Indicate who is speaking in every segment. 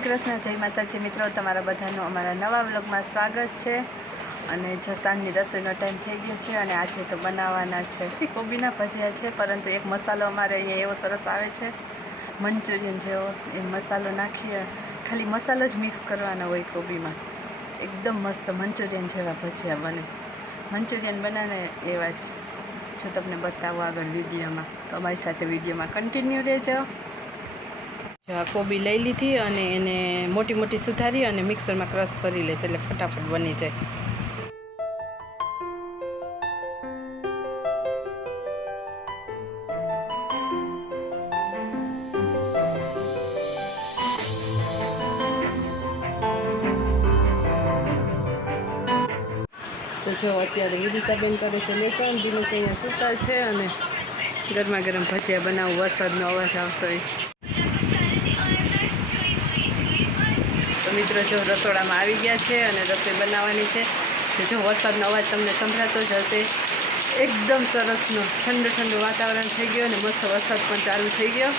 Speaker 1: કૃષ્ણ, જય માતાજી. મિત્રો, તમારા બધાનું અમારા નવા વ્લોગમાં સ્વાગત છે. અને જો સાંજની રસોઈનો ટાઈમ થઈ ગયો છે અને આજે તો બનાવવાના છે. કોબીના ભજીયા છે, પરંતુ એક મસાલો અમારે અહીંયા એવો સરસ આવે છે. મંચુરિયન જેવો, એ મસાલો નાખીએ. ખાલી મસાલો જ મિક્સ કરવાનો હોય કોબીમાં. એકદમ મસ્ત મંચુરિયન જેવા ભજીયા બને. મંચુરિયન બનાવે એવા જ. જો તમને બતાવો આગળ વિડીયોમાં, તો અમારી સાથે વિડીયોમાં કન્ટિન્યુ રહેજો. કોબી લઈ લીધી અને એને મોટી મોટી સુધારી અને મિક્સરમાં ક્રશ કરી લેશે એટલે ફટાફટ બની જાય. તો જો, અત્યારે વિદિશાબેન કરે છે લેસન, દિનેશ અહીંયા સૂતા છે અને ગરમા ગરમ ભજીયા બનાવું, વરસાદનો અવાજ આવતો હોય. મિત્રો જો રસોડામાં આવી ગયા છે અને રસોઈ બનાવવાની છે. જો વરસાદનો અવાજ તમને સંભળાતો જ હશે. એકદમ સરસનો, ઠંડુ ઠંડુ વાતાવરણ થઈ ગયું અને મસ્ત વરસાદ પણ ચાલુ થઈ ગયો.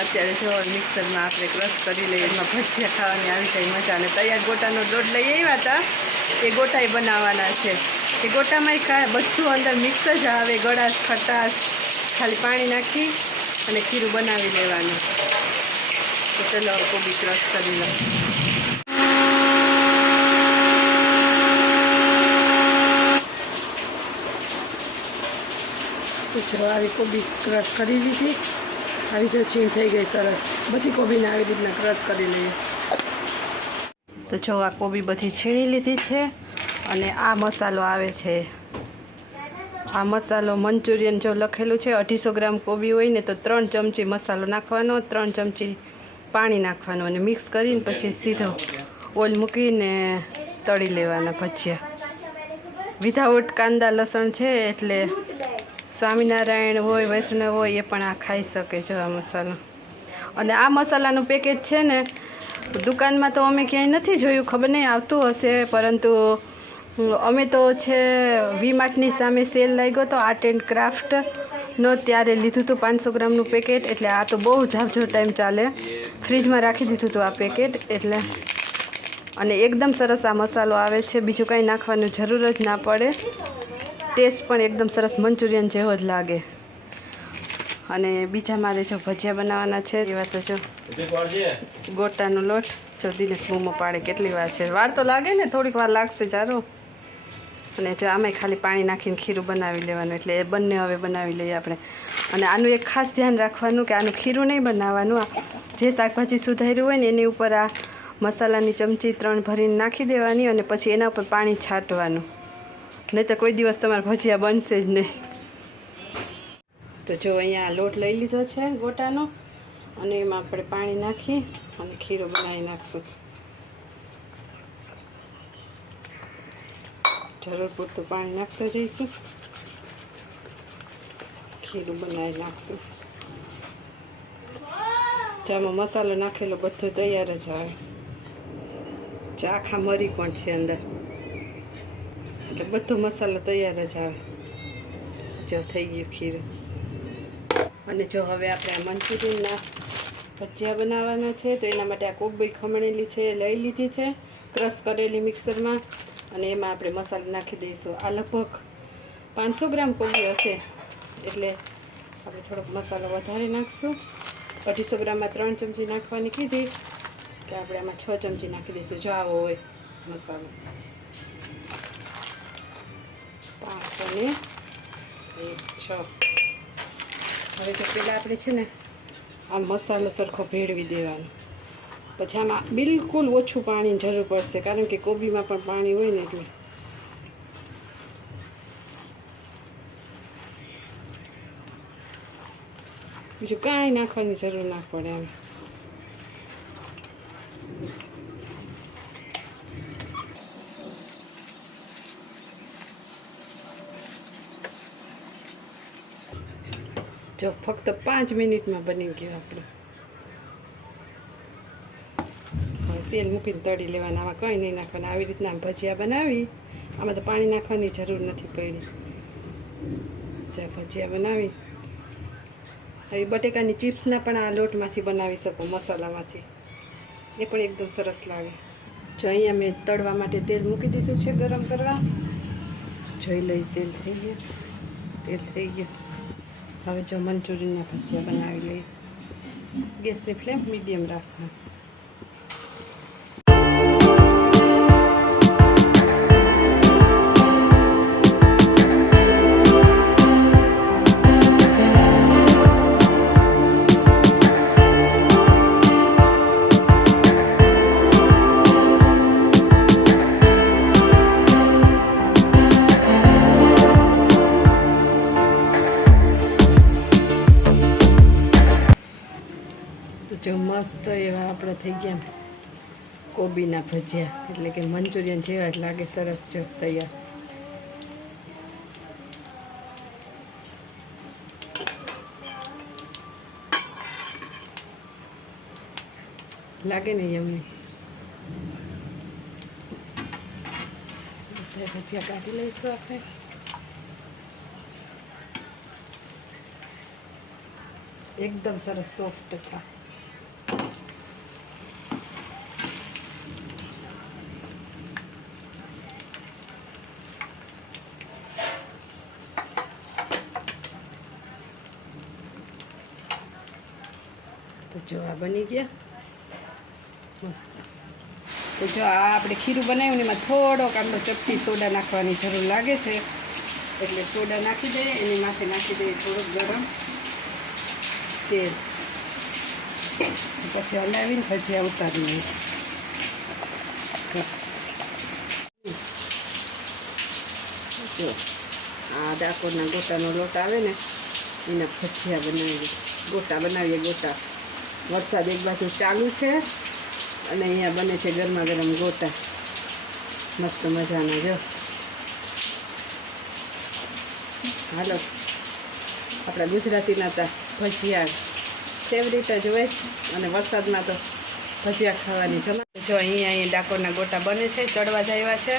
Speaker 1: અત્યારે જો મિક્સરમાં આપણે ક્રશ કરી લઈએ, એમાં ભજીયા ખાવાની આવી જાય મજા. અને તૈયાર ગોટાનો દોઢ લઈ આવ્યા હતા. એ ગોટાઈ બનાવવાના છે. એ ગોટામાંય કા બધું અંદર મિક્સ જ આવે, ગળાશ, ખટાશ, ખાલી પાણી નાખી અને ખીરું બનાવી લેવાનું. તો ચલો કોબી ક્રશ કરી લો જો આવી કોબી ક્રશ કરી લીધી. આવી જો છીણ થઈ ગઈ સરસ. બધી કોબીને આવી રીતના ક્રશ કરી લઈએ. તો જો આ કોબી બધી છીણી લીધી છે અને આ મસાલો આવે છે. આ મસાલો મંચુરિયન જો લખેલું છે, અઢીસો ગ્રામ કોબી હોય ને તો ત્રણ ચમચી મસાલો નાખવાનો, ત્રણ ચમચી પાણી નાખવાનું અને મિક્સ કરીને પછી સીધો ઓઇલ મૂકીને તળી લેવાના ભજીયા. વિધાઉટ કાંદા લસણ છે એટલે સ્વામિનારાયણ હોય, વૈષ્ણવ હોય, એ પણ આ ખાઈ શકે જો આ મસાલો. અને આ મસાલાનું પેકેટ છે ને, દુકાનમાં તો અમે ક્યાંય નથી જોયું, ખબર નહીં, આવતું હશે, પરંતુ અમે તો છે વી માર્ટની સામે સેલ લાગ્યો તો આર્ટ એન્ડ ક્રાફ્ટનો ત્યારે લીધું હતું પાંચસો ગ્રામનું પેકેટ એટલે આ તો બહુ ઝાપઝો ટાઈમ ચાલે. ફ્રીજમાં રાખી દીધું હતું આ પેકેટ એટલે. અને એકદમ સરસ આ મસાલો આવે છે, બીજું કાંઈ નાખવાનું જરૂર જ ના પડે. ટેસ્ટ પણ એકદમ સરસ મંચુરિયન જેવો જ લાગે. અને બીજા મારે જો ભજીયા બનાવવાના છે એ તો જો ગોટાનો લોટ. જો દિનેશ બૂમો પાડે કેટલી વાર છે. વાર તો લાગે ને થોડીક વાર લાગશે જારો અને જો આમાંય ખાલી પાણી નાખીને ખીરું બનાવી લેવાનું એટલે એ બંને હવે બનાવી લઈએ આપણે. અને આનું એક ખાસ ધ્યાન રાખવાનું કે આનું ખીરું નહીં બનાવવાનું. આ જે શાકભાજી સુધાર્યું હોય ને એની ઉપર આ મસાલાની ચમચી ત્રણ ભરીને નાખી દેવાની અને પછી એના ઉપર પાણી છાંટવાનું. નહીં તો કોઈ દિવસ તમારા ભજીયા બનશે જ નહીં. તો જો અહીંયા લોટ લઈ લીધો છે ગોટાનો અને એમાં આપણે પાણી નાખી અને ખીરો બનાવી નાખશું. જરૂર પૂરતું પાણી નાખતા જઈશું. ખીરું બનાવી નાખશું. ચામાં મસાલો નાખેલો બધો તૈયાર જ આવે જો આખા મરી પણ છે અંદર. એટલે બધો મસાલો તૈયાર જ આવે. જો થઈ ગયું ખીર. અને જો હવે આપણે આ મંચુરિયનના ભજીયા બનાવવાના છે, તો એના માટે આ કોબી ખમણેલી છે લઈ લીધી છે, ક્રશ કરેલી મિક્સરમાં. અને એમાં આપણે મસાલો નાખી દઈશું. આ લગભગ પાંચસો ગ્રામ કોબી હશે, એટલે આપણે થોડોક મસાલો વધારે નાખીશું. અઢીસો ગ્રામમાં ત્રણ ચમચી નાખવાની કીધી, કે આપણે આમાં છ ચમચી નાખી દઈશું. જો આવો હોય મસાલો. પાંચ અને એક છ હવે તો પહેલાં આપણે છે ને આ મસાલો સરખો ભેળવી દેવાનો. પછી આમાં બિલકુલ ઓછું પાણીની જરૂર પડશે, કારણ કે કોબીમાં પણ પાણી હોય ને એટલે. બીજું કાંઈ નાખવાની જરૂર ના પડે એમ. જો ફક્ત પાંચ મિનિટમાં બની ગયું આપણે. હવે તેલ મૂકીને તળી લેવાના. આમાં કંઈ નહીં નાખવાના. આવી રીતના ભજીયા બનાવી. આમાં તો પાણી નાખવાની જરૂર નથી પડી. જ્યાં ભજીયા બનાવી. આવી બટેકાની ચિપ્સના પણ આ લોટમાંથી બનાવી શકો મસાલામાંથી. એ પણ એકદમ સરસ લાગે. જો અહીંયા મેં તળવા માટે તેલ મૂકી દીધું છે ગરમ કરવા. જોઈ લઈ તેલ થઈ ગયું. તેલ થઈ ગયું. હવે જો મંચુરિયનના ભજીયા બનાવી લઈએ. ગેસની ફ્લેમ મીડિયમ રાખવા જો મસ્ત એવા આપણે થઈ ગયા કોબીના ભજીયા. એટલે કે મંચુરિયન જેવા જ લાગે, સરસ જો તૈયાર. લાગે ને યમી ભજીયા કાઢી લઈશું આપણે. એકદમ સરસ સોફ્ટ હતા. તો જો આ બની ગયા. મસ્ત. તો જો આ આપણે ખીરું બનાવ્યું એમાં થોડોક આટલો ચપટી સોડા નાખવાની જરૂર લાગે છે. એટલે સોડા નાખી દઈએ, એની માથે નાખી દઈએ થોડુંક ગરમ તેલ. પછી હલાવીને ભજીયા ઉતારીએ આ ડાકોરના ગોટાનો લોટ આવે ને, એના ભજીયા બનાવીએ. ગોટા બનાવીએ ગોટા. વરસાદ એક બાજુ ચાલુ છે અને અહીંયા બને છે ગરમા ગરમ ગોટા. મસ્ત મજાના, જો. હાલો. આપણા ગુજરાતીના તો ભજીયા ફેવરિટ જ હોય અને વરસાદમાં તો ભજીયા ખાવાની જમા જો અહીંયા અહીંયા ડાકોરના ગોટા બને છે, ચડવા જાય છે.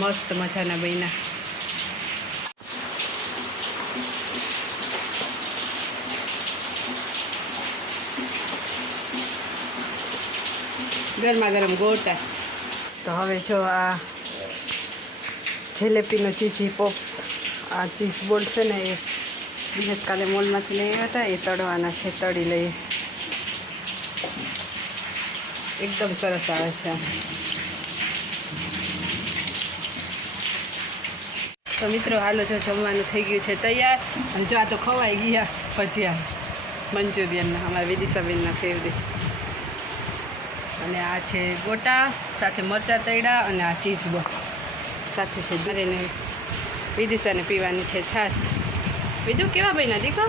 Speaker 1: મસ્ત મજાના બન્યા. ગરમા ગરમ ગોટા તો હવે જો આ જલેબીનો ચીઝી પોપ આ ચીઝ બોલ છે ને એ દિવસ કાલે મોલમાંથી લઈ આવ્યા હતા, એ તળવાના છે, તળી લઈએ. એકદમ સરસ આવે છે તો મિત્રો, હાલો જો જમવાનું થઈ ગયું છે તૈયાર. અને જો આ તો ખવાઈ ગયા ભજીયા મંચુરિયનના અમારા વિદિશાબેનના ફેવરેટ. અને આ છે ગોટા સાથે મરચાં તૈડા અને આ ચીજ બોલ. સાથે છે દરેને વિદિશાને પીવાની છે છાશ. બીજું કેવા ભાઈ દીકો?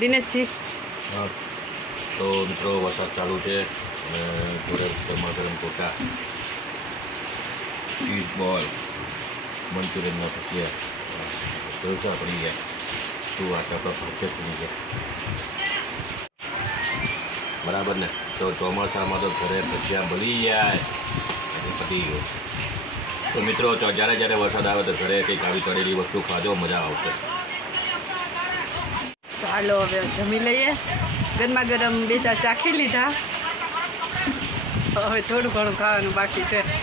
Speaker 1: દિનેશજી.
Speaker 2: તો મિત્રો વરસાદ ચાલુ છે અને જોડે ગરમા ગરમ કોટા ચીઝ બોલ મંચુરિયનના ભજીયા ઢોસા પડી ગયા. શું વાત આપણે પરફેક્ટ થઈ ગયા. બરાબર ને? તો ચોમાસામાં તો ઘરે ભજીયા બળી જાય. પતી ગયું. તો મિત્રો જ્યારે જ્યારે વરસાદ આવે તો ઘરે કંઈક આવી તળેલી વસ્તુ ખાજો, મજા આવશે.
Speaker 1: હાલો, હવે જમી લઈએ. ગરમા ગરમ બે ચાર ચાખી લીધા. હવે થોડું ઘણું ખાવાનું બાકી છે.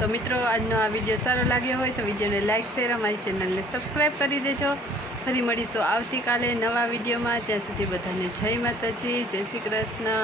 Speaker 1: તો મિત્રો, આજનો આ વીડિયો સારો લાગ્યો હોય તો વિડીયોને લાઇક શેર અમારી ચેનલને સબસ્ક્રાઈબ કરી દેજો. ફરી મળીશું આવતીકાલે નવા વિડીયોમાં ત્યાં સુધી બધાને જય માતાજી, જય શ્રી કૃષ્ણ.